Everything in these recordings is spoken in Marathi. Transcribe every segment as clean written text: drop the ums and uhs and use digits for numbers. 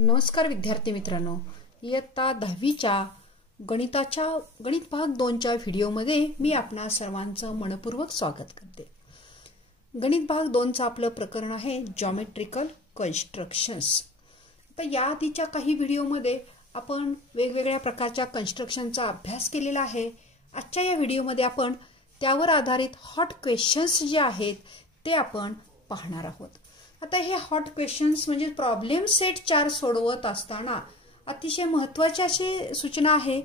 नमस्कार विद्यार्थी मित्रांनो, इयत्ता 10वीच्या गणित भाग 2च्या व्हिडिओमध्ये मी आपणा सर्वांचं मनपूर्वक स्वागत करते। गणित भाग 2चं आपलं प्रकरण आहे जॉमेट्रिकल कन्स्ट्रक्शन्स। आता या आधीच्या काही व्हिडिओमध्ये आपण वेगवेगळ्या प्रकारच्या कन्स्ट्रक्शनचा अभ्यास केलेला आहे। आजच्या या व्हिडिओमध्ये आपण त्यावर आधारित हॉट क्वेश्चन्स जे आहेत ते आपण पाहणार आहोत। आता हे हॉट क्वेश्चन्स म्हणजे प्रॉब्लेम सेट 4 सोडवत असताना अतिशय महत्त्वाची अशी सूचना आहे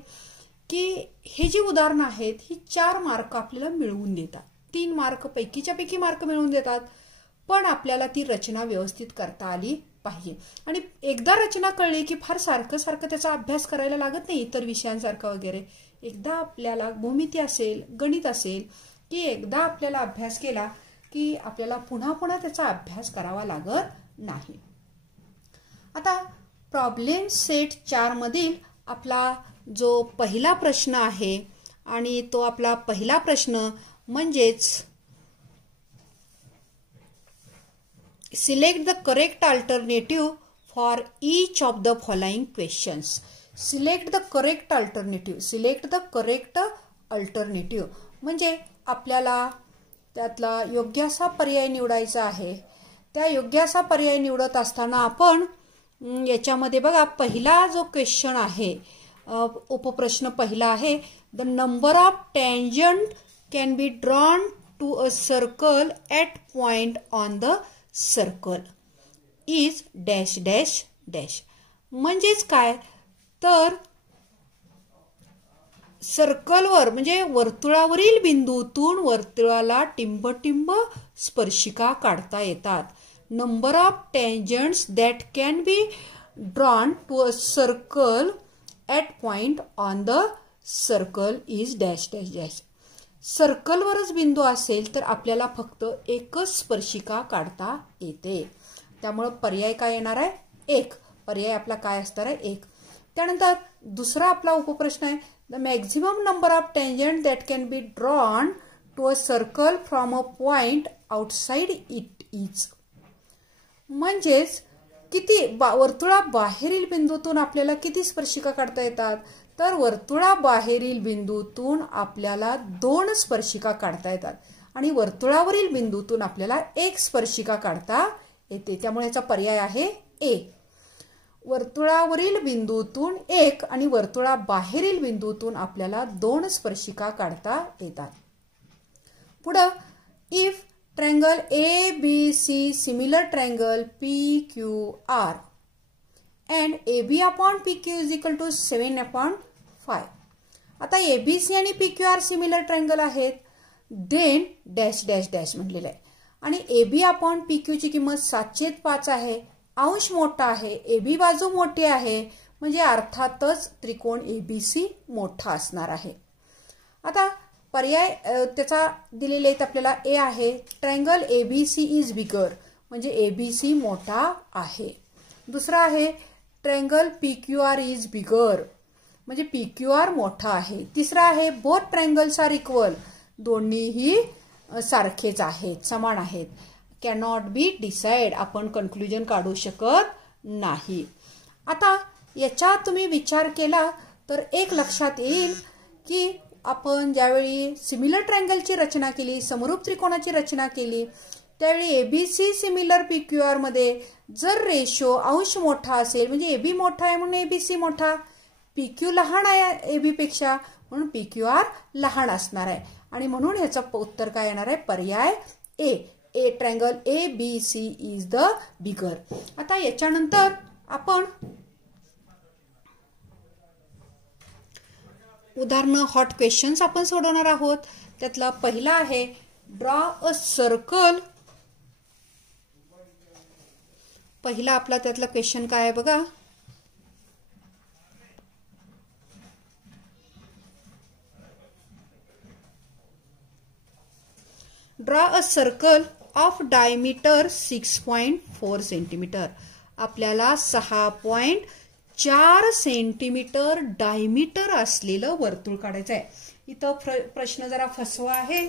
की हे जी उदाहरणं आहेत ही 4 मार्क आपल्याला मिळवून देतात। 3 मार्क पैकीच्या पैकी मार्क मिळवून देतात, पण आपल्याला ती रचना व्यवस्थित करता आली पाहिजे। आणि एकदा रचना कळली की फार सारखं त्याचा अभ्यास करायला लागत नाही, इतर विषयांसारखा वगैरे। एकदा आपल्याला भूमिती असेल, गणित असेल की एकदा आपल्याला अभ्यास केला की आपल्याला पुन्हा त्याचा अभ्यास करावा लागत नाही। आता प्रॉब्लेम सेट 4 मधील आपला जो पहिला प्रश्न आहे आणि तो आपला पहिला प्रश्न म्हणजेच select the correct alternative for each of the following questions. Select the correct alternative, select the correct alternative म्हणजे आपल्याला त्यातला योग्य असा पर्याय निवडायचा आहे। त्या योग्य असा पर्याय निवडत असताना आपण याच्यामध्ये बघा पहिला जो क्वेश्चन आहे, उपप्रश्न पहिला आहे, the number of tangent can be drawn to a circle at point on the circle is dash dash dash. म्हणजेच काय तर सर्कलवर म्हणजे वर्तुळावरील बिंदूतून वर्तुळाला टिंब स्पर्शिका काढता येतात। Number of tangents that can be drawn to a circle at point on the circle is dash dash dash. सर्कलवरच बिंदू असेल तर आपल्याला फक्त एकच स्पर्शिका काढता येते, त्यामुळे पर्याय काय येणार आहे? 1। पर्याय आपला काय असणार आहे? 1। त्यानंतर दुसरा आपला उपप्रश्न आहे, the maximum number of tangent that can be drawn to a circle from a point outside it is। म्हणजेच किती वर्तुळाबाहेरील बिंदूतून आपल्याला किती स्पर्शिका काढता येतात? तर वर्तुळाबाहेरील बिंदूतून आपल्याला 2 स्पर्शिका काढता येतात आणि वर्तुळावरील बिंदूतून आपल्याला 1 स्पर्शिका काढता येते, त्यामुळे याचा पर्याय आहे A। वर्तुळावरील बिंदूतून 1 आणि वर्तुळाबाहेरील बिंदूतून आपल्याला 2 स्पर्शिका काढता येतात। पुढे if triangle ABC similar triangle PQR and AB upon PQ is equal to 7/5। आता ABC आणि PQR सिमिलर ट्रायंगल आहेत, देन डॅश डॅश डॅश म्हटलेलं आहे आणि AB अपॉन PQ ची किंमत 7/5 आहे। अंश मोठा आहे, AB बाजू मोठी आहे, म्हणजे अर्थातच त्रिकोण ABC मोठा असणार आहे। आता पर्याय त्याचा दिलेले आहेत आपल्याला A आहे, ट्रायंगल ABC इज बिगर म्हणजे ABC मोठा आहे। दुसरा आहे ट्रायंगल PQR इज बिगर म्हणजे PQR मोठा आहे। तिसरा आहे बोथ ट्रायंगल्स आर इक्वल, दोन्हीही सारखेच आहेत, समान आहेत। कॅनॉट बी डिसाइड, आपण कन्क्लुजन काढू शकत नाही। आता याचा तुम्ही विचार केला तर एक लक्षात येईल की आपण ज्यावेळी सिमिलर ट्रायंगलची रचना केली, समरूप त्रिकोणाची रचना केली, त्यावेळी ABC सिमिलर PQR मध्ये जर रेशो अंश मोठा असेल म्हणजे AB मोठा आहे म्हणून ABC मोठा, PQ लहान आहे AB पेक्षा म्हणून PQR लहान असणार आहे आणि म्हणून ह्याचं उत्तर काय येणार आहे? पर्याय A। Triangle ABC is the bigger. आता याच्यानंतर आपण उदाहरण हॉट क्वेश्चन्स आपण सोडवणार आहोत। त्यातला पहिला आहे ड्रॉ अ सर्कल। पहिला आपला त्यातला क्वेश्चन काय आहे बघा, draw a circle of diameter 6.4 centimetre. आपल्याला 6.4 सेंटीमीटर डायमीटर असलेलं वर्तुळ काढायचं आहे। इथं प्रश्न जरा फसवा आहे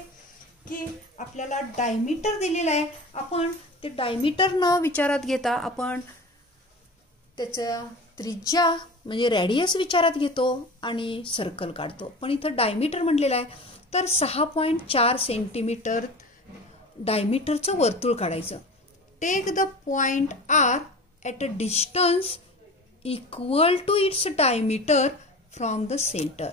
की आपल्याला डायमीटर दिलेला आहे, आपण ते डायमीटर न विचारात घेता आपण त्याचा त्रिज्या म्हणजे रेडियस विचारात घेतो आणि सर्कल काढतो. पण इथं डायमीटर म्हटलेलं आहे, तर 6.4 सेंटीमीटर डायमीटरचं वर्तुळ काढायचं. Take the point R at a distance equal to its diameter from the centre.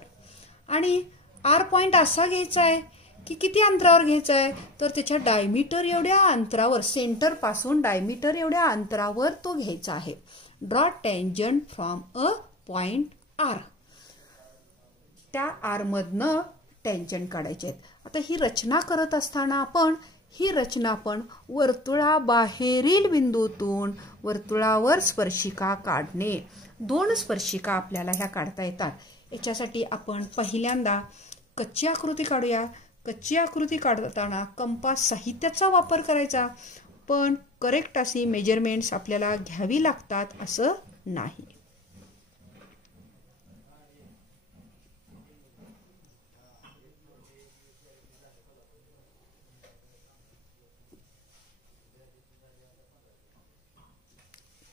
आणि आर पॉइंट असा घ्यायचा आहे की किती अंतरावर घ्यायचा आहे, तर त्याच्या डायमीटर एवढ्या अंतरावर, सेंटर पासून डायमीटर एवढ्या अंतरावर तो घ्यायचा आहे. Draw tangent from a point R. त्या आर मधनं टेंजंट काढायचे आहेत. आता ही रचना करत असताना आपण वर्तुळाबाहेरील बिंदूतून वर्तुळावर स्पर्शिका काढणे. 2 स्पर्शिका आपल्याला ह्या काढता येतात. याच्यासाठी आपण पहिल्यांदा कच्ची आकृती काढूया. कच्ची आकृती काढताना कंपास साहित्याचा वापर करायचा, पण करेक्ट अशी मेजरमेंट्स आपल्याला घ्यावी लागतात असं नाही.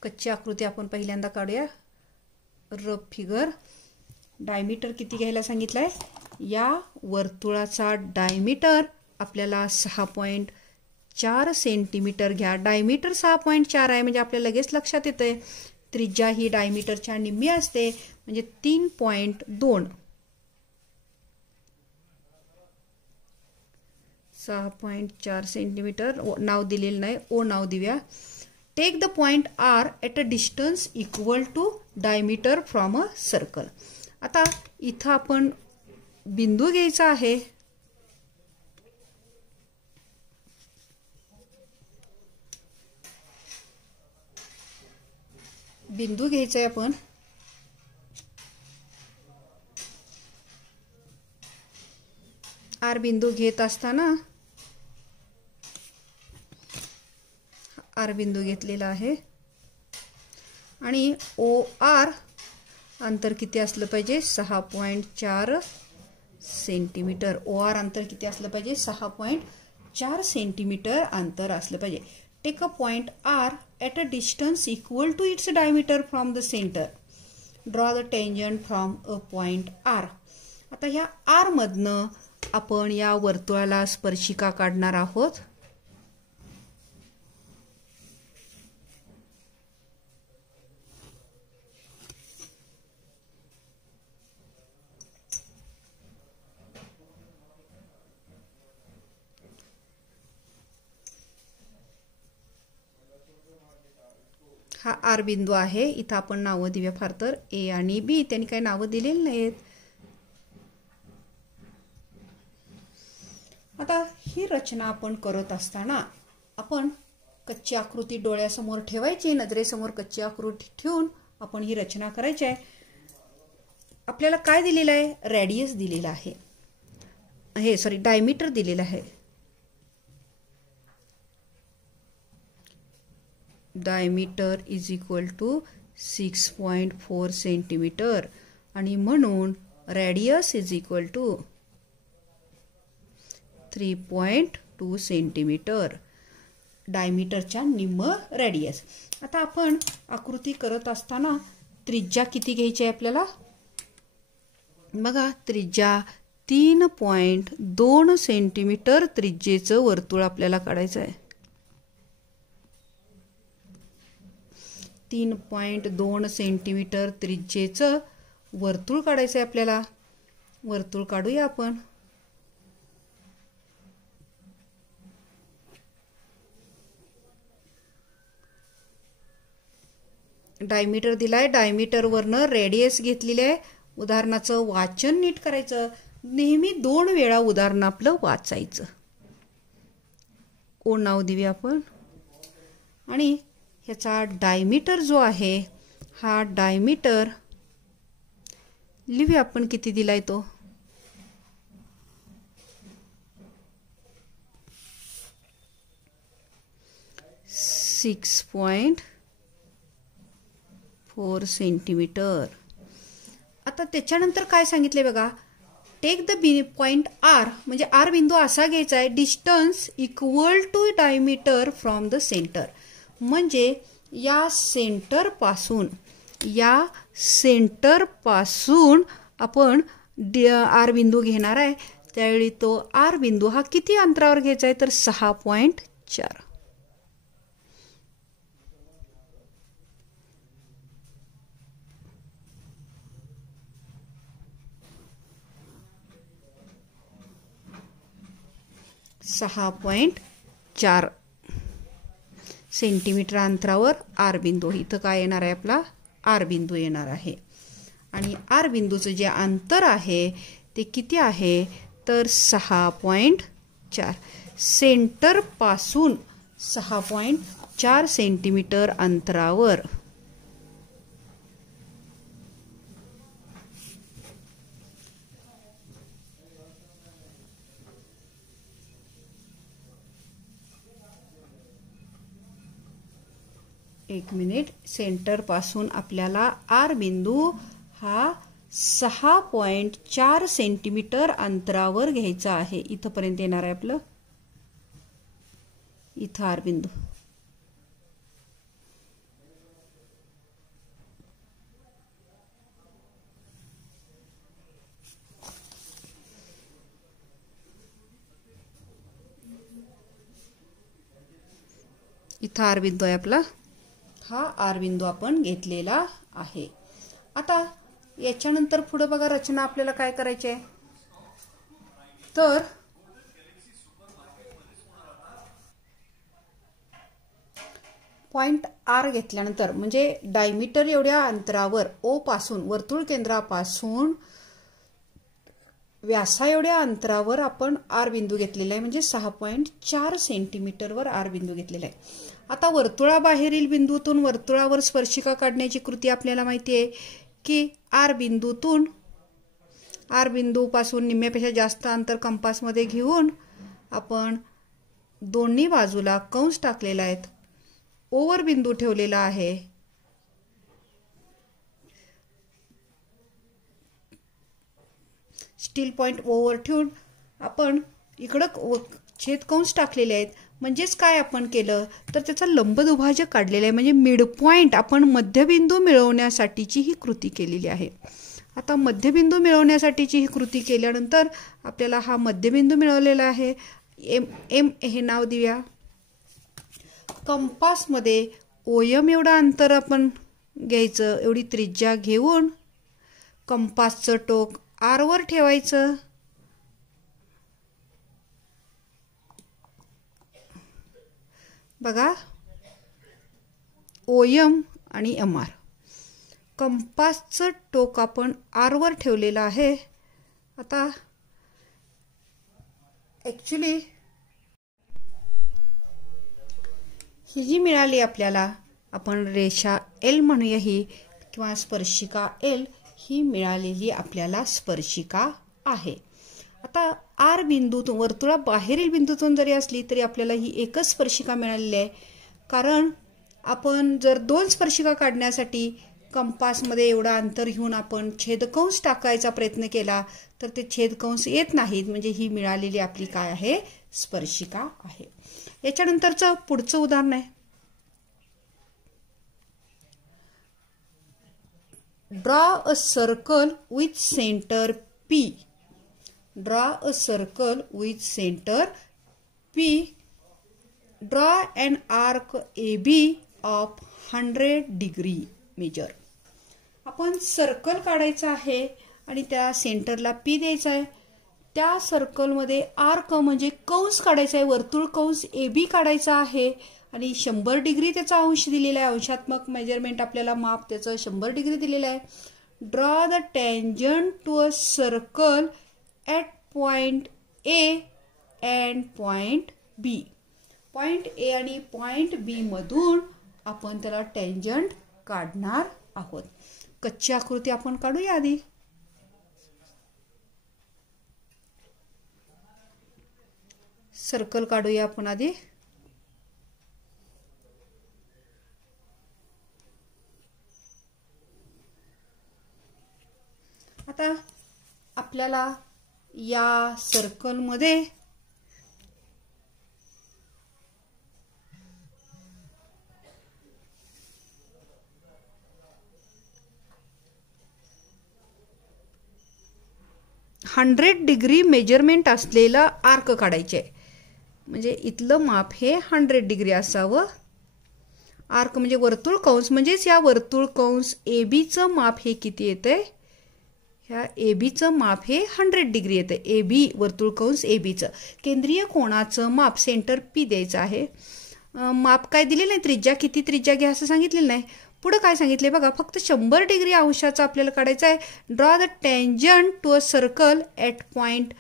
कच्ची आकृती आपण पहिल्यांदा काढूया. Rough figure. डायमीटर किती घ्यायला सांगितलंय? या वर्तुळाचा डायमीटर आपल्याला 6.4 सेंटीमीटर घ्या. डायमीटर 6.4 आहे म्हणजे आपल्याला लगेच लक्षात येतंय. त्रिज्या ही डायमीटरच्या निम्मी असते म्हणजे 3.2. 6.4 सेंटीमीटर नाव दिलेलं नाही, ओ नाव देऊया. Take the point R at a distance equal to diameter from a circle. आता इथं आपण बिंदू घ्यायचा आहे. बिंदू घ्यायचा आहे आपण. आर बिंदू घेत असताना आर बिंदू घेतलेला आहे आणि ओ आर अंतर किती असलं पाहिजे? 6.4 सेंटीमीटर. ओ आर अंतर किती असलं पाहिजे? 6.4 सेंटीमीटर अंतर असलं पाहिजे. Take a point R at a distance equal to its diameter from the centre. Draw the tangent from a point R. आता ह्या आर मधनं आपण या वर्तुळाला स्पर्शिका काढणार आहोत. हा आर बिंदू आहे. इथं आपण नावं देऊया. फार तर ए आणि बी, त्यांनी काही नावं दिलेली नाहीत. आता ही रचना आपण करत असताना आपण कच्ची आकृती डोळ्यासमोर ठेवायची. नजरेसमोर कच्ची आकृती ठेवून आपण ही रचना करायची आहे. आपल्याला काय दिलेलं आहे? रेडियस दिलेला आहे. डायमीटर दिलेला आहे. Diameter is equal to 6.4 centimetre आणि म्हणून radius is equal to 3.2 centimetre. डायमीटरच्या निम्म रेडियस. आता आपण आकृती करत असताना त्रिज्या किती घ्यायची आहे आपल्याला? बघा, त्रिज्या 3.2 सेंटीमीटर त्रिज्येचं वर्तुळ आपल्याला काढायचं आहे. 3.2 सेंटीमीटर त्रिज्येचं वर्तुळ काढायचं आहे आपल्याला. वर्तुळ काढूया आपण. डायमीटर दिलाय. डायमीटरवरनं रेडियस घेतलेले आहे. उदाहरणाचं वाचन नीट करायचं. नेहमी 2 वेळा उदाहरण आपलं वाचायचं. ओ नाव देऊया आपण. आणि ह्याचा डायमीटर जो आहे, हा डायमीटर लिहूया आपण. किती दिलाय तो? 6.4 सेंटीमीटर. आता त्याच्यानंतर काय सांगितले बघा, टेक द पॉइंट आर, म्हणजे आर बिंदू असा घ्यायचा आहे distance equal to diameter from the centre. म्हणजे या सेंटरपासून आपण आर बिंदू घेणार आहे. त्यावेळी तो आर बिंदू हा किती अंतरावर घ्यायचा आहे तर 6.4. सेंटीमीटर अंतरावर आर बिंदू. इथं काय येणार आहे आपला आर बिंदू येणार आहे. आणि आर बिंदूचं जे अंतर आहे ते किती आहे तर 6.4. सेंटरपासून 6.4 सेंटीमीटर अंतरावर सेंटरपासून आपल्याला आर बिंदू हा 6.4 सेंटीमीटर अंतरावर घ्यायचा आहे. इथपर्यंत येणार आहे आपलं. इथं आर बिंदू. इथं आर बिंदू आहे आपला. हा आर बिंदू आपण घेतलेला आहे. आता याच्यानंतर पुढे बघा रचना आपल्याला काय करायची आहे तर पॉइंट आर घेतल्यानंतर म्हणजे डायमीटर एवढ्या अंतरावर ओ पासून वर्तुळ केंद्रापासून व्यासा एवढ्या अंतरावर आपण आर बिंदू घेतलेला आहे. म्हणजे 6.4 सेंटीमीटरवर आर बिंदू घेतलेला आहे. आता वर्तुळाबाहेरील बिंदूतून वर्तुळावर स्पर्शिका काढण्याची कृती आपल्याला माहिती आहे की आर बिंदूपासून निम्म्यापेक्षा जास्त अंतर कंपासमध्ये घेऊन आपण दोन्ही बाजूला कंस टाकलेला आहेत. ओवर बिंदू ठेवलेला आहे. स्टील पॉइंट ओवर ठेवून आपण इकडं छेद कंस टाकलेले आहेत. म्हणजेच काय आपण केलं तर त्याचा लंबदुभाजक काढलेला आहे. म्हणजे मिड पॉइंट आपण मध्यबिंदू मिळवण्यासाठीची ही कृती केलेली आहे. आता मध्यबिंदू मिळवण्यासाठीची ही कृती केल्यानंतर आपल्याला हा मध्यबिंदू मिळवलेला आहे. एम हे नाव देऊया. कंपासमध्ये ओएम एवढं अंतर आपण घ्यायचं. एवढी त्रिज्या घेऊन कंपासचं टोक आर वर ठेवायचं. बघा ओएम आणि एम आर. कंपासचं टोक आपण आर वर ठेवलेलं आहे. आता ॲक्च्युली ही जी मिळाली आपल्याला आपण रेषा एल म्हणूया ही किंवा स्पर्शिका एल ही मिळालेली आपल्याला स्पर्शिका आहे. आता आर बिंदूतून वर्तुळाबाहेरील बिंदूतून जरी असली तरी आपल्याला ही एकच स्पर्शिका मिळालेली आहे. कारण आपण जर दोन स्पर्शिका काढण्यासाठी कंपासमध्ये एवढं अंतर घेऊन आपण छेदकंस टाकायचा प्रयत्न केला तर ते छेदकंस येत नाहीत. म्हणजे ही मिळालेली आपली काय आहे स्पर्शिका आहे. याच्यानंतरचं पुढचं उदाहरण आहे. Draw a circle with centre P. Draw a circle with centre P. Draw an arc AB of 100 degree measure. आपण सर्कल काढायचं आहे आणि त्या सेंटरला पी द्यायचा आहे. त्या सर्कलमध्ये आर्क म्हणजे कंस काढायचा आहे. वर्तुळ कंस AB काढायचा आहे आणि 100 डिग्री त्याचा अंश दिलेला आहे. अंशात्मक मेजरमेंट आपल्याला माप त्याचं 100 डिग्री दिलेलं आहे. Draw the tangent to a circle at point A and point B. Point A आणि पॉइंट B मधून आपण त्याला टँजंट काढणार आहोत. कच्ची आकृती आपण काढूया आधी. सर्कल काढूया आपण आधी. आता आपल्याला या सर्कलमध्ये 100 डिग्री मेजरमेंट असलेलं आर्क काढायचे आहे. म्हणजे इथलं माप हे 100 डिग्री असावं. आर्क म्हणजे वर्तुळ कंस, म्हणजेच या वर्तुळ कंस ए बीचं माप हे किती येतंय? ह्या ए बीचं माप हे 100 डिग्री येतं. ए बी वर्तुळ कंस ए बीचं. केंद्रीय कोणाचं माप सेंटर पी द्यायचं आहे. माप काय दिले नाही, त्रिज्या किती त्रिज्या घ्या असं सांगितलेलं नाही. पुढं काय सांगितले बघा, फक्त 100 डिग्री अंशाचा आपल्याला काढायचा आहे. Draw the tangent to a circle at point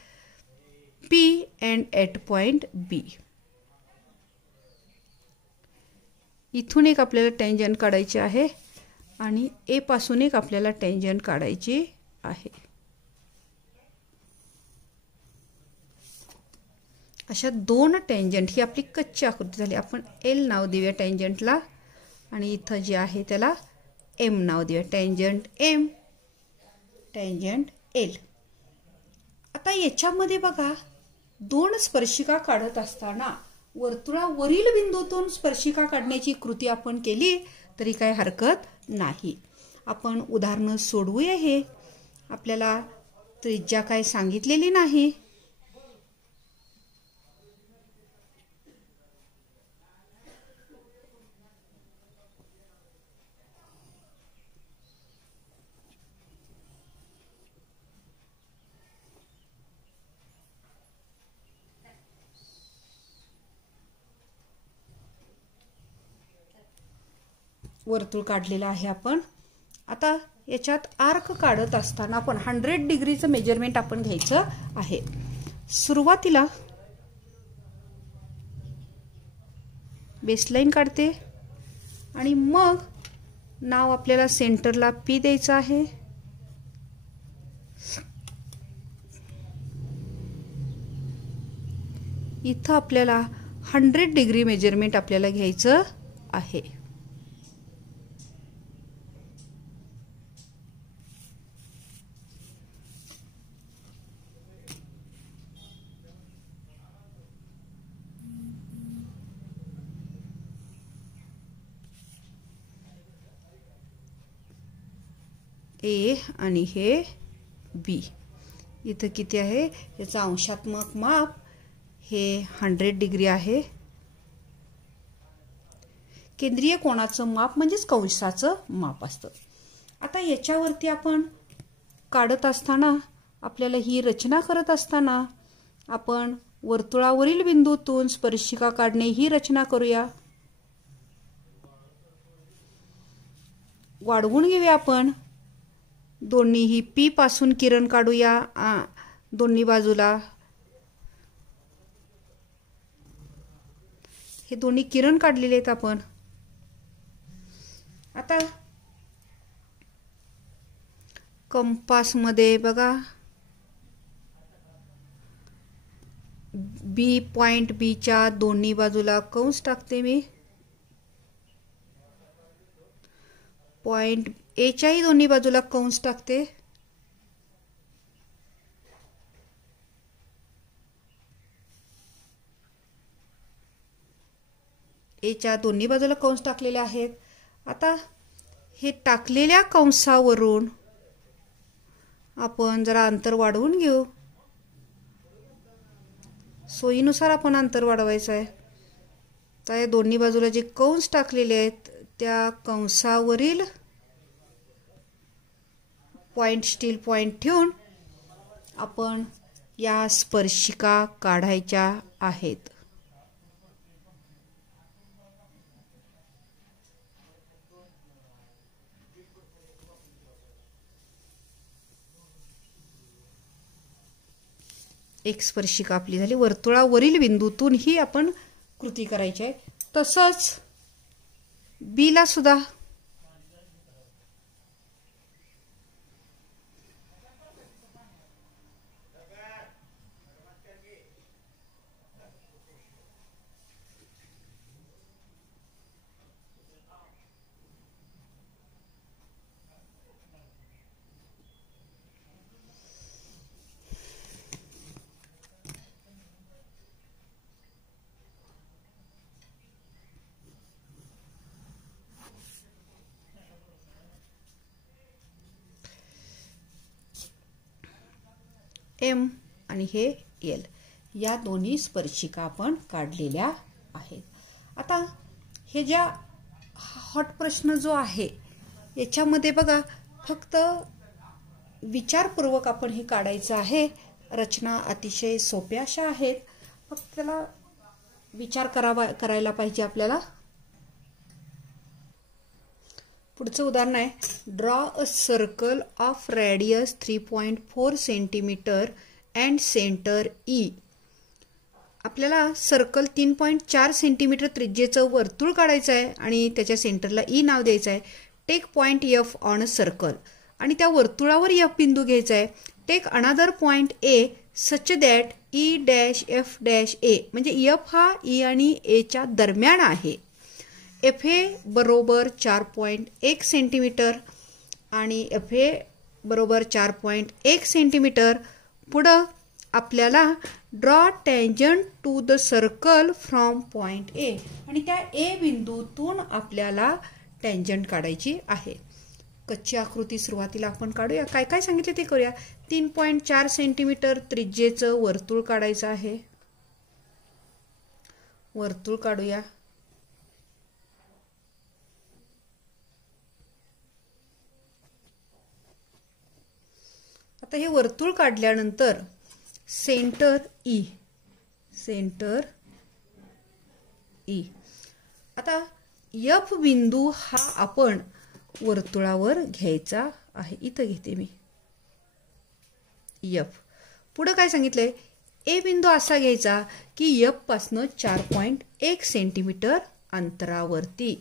P and at point B. इथून एक आपल्याला टँजंट काढायची आहे आणि ए पासून एक आपल्याला टँजंट काढायची आहे. अशा 2 टँजंट, ही आपली कच्ची आकृती झाली. आपण एल नाव देऊया टँजंटला आणि इथं जे आहे त्याला एम नाव देऊया. Tangent M, tangent L. आता याच्यामध्ये बघा, 2 स्पर्शिका काढत असताना वर्तुळावरील बिंदूतून स्पर्शिका काढण्याची कृती आपण केली तरी काही हरकत नाही. आपण उदाहरणं सोडवूया. हे आपल्याला त्रिज्या काय सांगितलेली नाही. वर्तुळ काढलेलं आहे आपण. आता याच्यात आर्क काढत असताना आपण 100 डिग्रीचं मेजरमेंट आपण घ्यायचं आहे. सुरुवातीला बेसलाईन काढते आणि मग नाव आपल्याला सेंटरला पी द्यायचं आहे. इथं आपल्याला 100 डिग्री मेजरमेंट आपल्याला घ्यायचं आहे. ए आणि हे बी. इथं किती आहे? याचं अंशात्मक माप हे 100 डिग्री आहे. केंद्रीय कोणाचं माप म्हणजेच कंसाचं माप असतं. आता याच्यावरती आपण काढत असताना, आपल्याला ही रचना करत असताना आपण वर्तुळावरील बिंदूतून स्पर्शिका काढणे ही रचना करूया. वाढवून घेऊया आपण. दोन्हीही पी पासून किरण काढूया दोन्ही बाजूला. हे दोन्ही किरण काढलेले आहेत आपण. आता कंपास मध्ये बघा, बी पॉइंट बीच्या दोन्ही बाजूला कंस टाकते मी. पॉइंट एच्याही दोन्ही बाजूला कंस टाकते. एच्या दोन्ही बाजूला कंस टाकलेले आहेत. आता हे टाकलेल्या कंसावरून आपण जरा अंतर वाढवून घेऊ. सोयीनुसार आपण अंतर वाढवायचं आहे. तर या दोन्ही बाजूला जे कंस टाकलेले आहेत त्या कंसावरील पॉइंट, स्टील पॉइंट ठेवून आपण या स्पर्शिका काढायच्या आहेत. एक स्पर्शिका आपली झाली. वर्तुळावरील बिंदूतून ही आपण कृती करायची आहे. तसंच बी ला सुद्धा एम आणि हे एल, या दोन्ही स्पर्शिका आपण काढलेल्या आहेत. आता हे ज्या हॉट प्रश्न जो आहे याच्यामध्ये बघा फक्त विचारपूर्वक आपण हे काढायचं आहे. रचना अतिशय सोप्या अशा आहेत, फक्त त्याला विचार करायला पाहिजे आपल्याला. पुढचं उदाहरण आहे, draw a circle of radius 3.4 centimetre and centre E. आपल्याला सर्कल 3.4 सेंटीमीटर त्रिज्येचं वर्तुळ काढायचं आहे आणि त्याच्या सेंटरला ई नाव द्यायचं आहे. Take point F on a circle, आणि त्या वर्तुळावर एफ बिंदू घ्यायचा आहे. Take another point A such that E dash F dash A, म्हणजे एफ हा ई आणि एच्या दरम्यान आहे. एफ ए बरोबर 4.1 सेंटीमीटर आणि एफ ए बरोबर 4.1 सेंटीमीटर. पुढं आपल्याला draw tangent to the circle from point A, आणि त्या ए बिंदूतून आपल्याला टँजंट काढायची आहे. कच्ची आकृती सुरुवातीला आपण काढूया. काय काय सांगितले ते करूया. 3.4 सेंटीमीटर त्रिज्येचं वर्तुळ काढायचं आहे. वर्तुळ काढूया. आता हे वर्तुळ काढल्यानंतर सेंटर ई, सेंटर ई. आता एफ बिंदू हा आपण वर्तुळावर घ्यायचा आहे. इथं घेते मी एफ. पुढे काय सांगितलंय, ए बिंदू असा घ्यायचा की एफ पासनं 4.1 सेंटीमीटर अंतरावरती.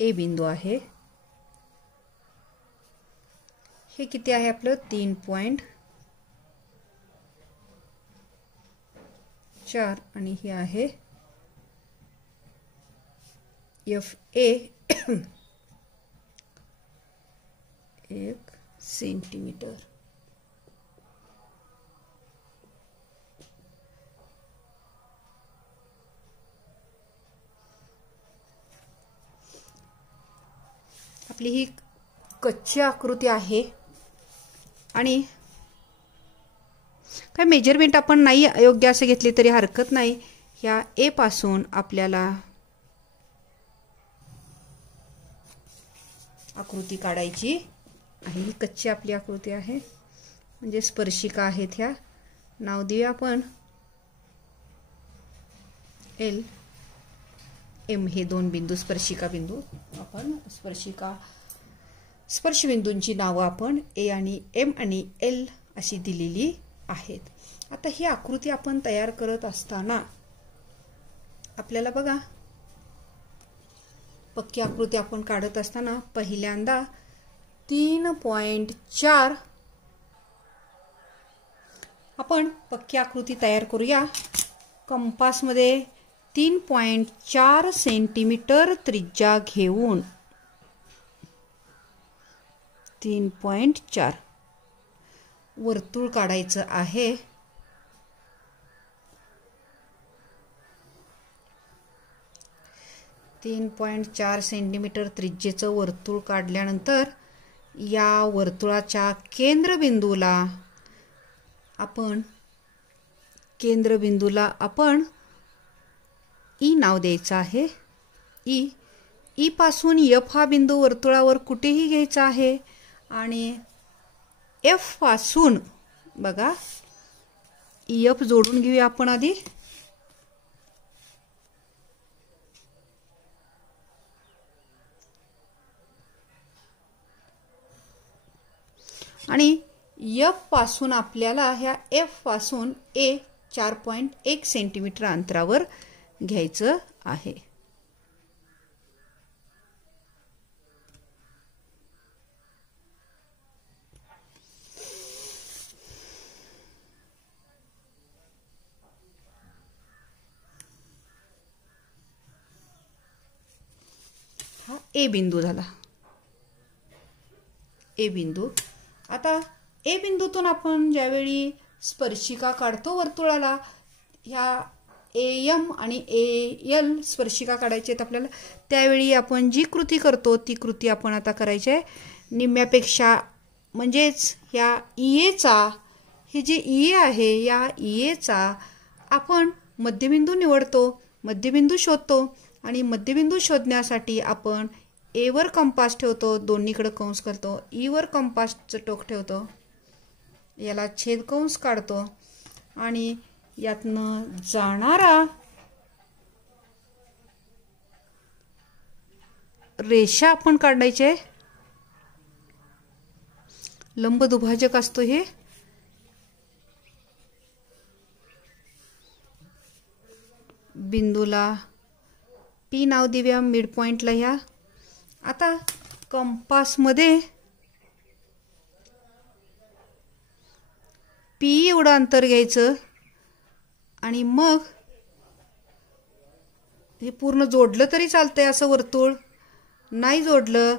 ए बिंदू आहे. हे किती आहे आपलं 3.4 आणि हे आहे एफ ए 1 सेंटीमीटर. आपली ही कच्ची आकृती आहे आणि काय मेजरमेंट आपण नाही योग्य असे घेतले तरी हरकत नाही. ह्या ए पासून आपल्याला आकृती काढायची आहे. ही कच्ची आपली आकृती आहे, म्हणजे स्पर्शिका आहेत. ह्या नाव देऊया आपण एल एम. हे दोन बिंदू स्पर्शिका बिंदू आपण स्पर्श बिंदूंची नावं आपण ए आणि एम आणि एल अशी दिलेली आहेत. आता ही आकृती आपण तयार करत असताना आपल्याला बघा, पक्की आकृती आपण काढत असताना पहिल्यांदा 3.4 आपण पक्की आकृती तयार करूया. कंपासमध्ये 3.4 सेंटीमीटर त्रिज्या घेऊन 3.4 वर्तुळ काढायचं आहे. तीन 3.4 सेंटीमीटर त्रिज्येचं वर्तुळ काढल्यानंतर या वर्तुळाच्या केंद्रबिंदूला आपण ई नाव द्यायचं आहे. ई पासून एफ हा बिंदू वर्तुळावर कुठेही घ्यायचा आहे आणि एफ पासून बघा एफ जोडून घेऊया आपण आधी. आणि एफ पासून आपल्याला ह्या एफ पासून ए 4.1 सेंटीमीटर अंतरावर घ्यायचं आहे. ए बिंदू झाला. ए बिंदू. आता ए बिंदूतून आपण ज्यावेळी स्पर्शिका काढतो वर्तुळाला, ह्या AM आणि AL स्पर्शिका काढायची आहेत आपल्याला, त्यावेळी आपण जी कृती करतो ती कृती आपण आता करायची आहे निम्म्यापेक्षा, म्हणजेच ह्या EAचा, हे जे EA आहे या EAचा आपण मध्यबिंदू निवडतो, मध्यबिंदू शोधतो आणि मध्यबिंदू शोधण्यासाठी आपण ए वर कंपास ठेवतो, दोन्हीकडे कंस करतो, ई वर कंपासचं टोक ठेवतो, याला छेद कंस काढतो आणि यातनं जाणारा रेषा आपण काढायची आहे. लंब दुभाजक असतो हे. बिंदूला P नाव देऊया, मिड पॉइंटला ह्या. आता कंपासमध्ये P एवढं अंतर घ्यायचं आणि मग हे पूर्ण जोडलं तरी चालतंय असं वर्तुळ, नाही जोडलं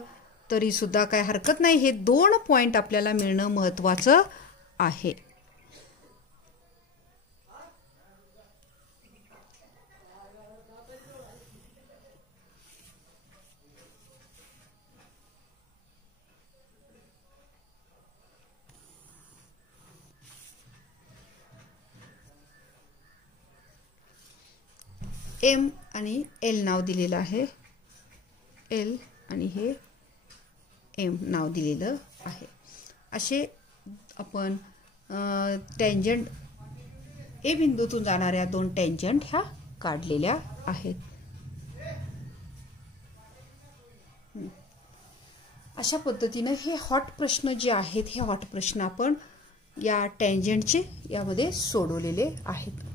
तरी सुद्धा काय हरकत नाही. हे 2 पॉइंट आपल्याला मिळणं महत्त्वाचं आहे. M आणि L नाव दिलेलं आहे. L आणि हे M नाव दिलेलं आहे. असे आपण टँजंट ए बिंदूतून जाणाऱ्या 2 टँजंट ह्या काढलेल्या आहेत. अशा पद्धतीने हे हॉट प्रश्न जे आहेत, हे हॉट प्रश्न आपण या टँजंटचे यामध्ये सोडवलेले आहेत.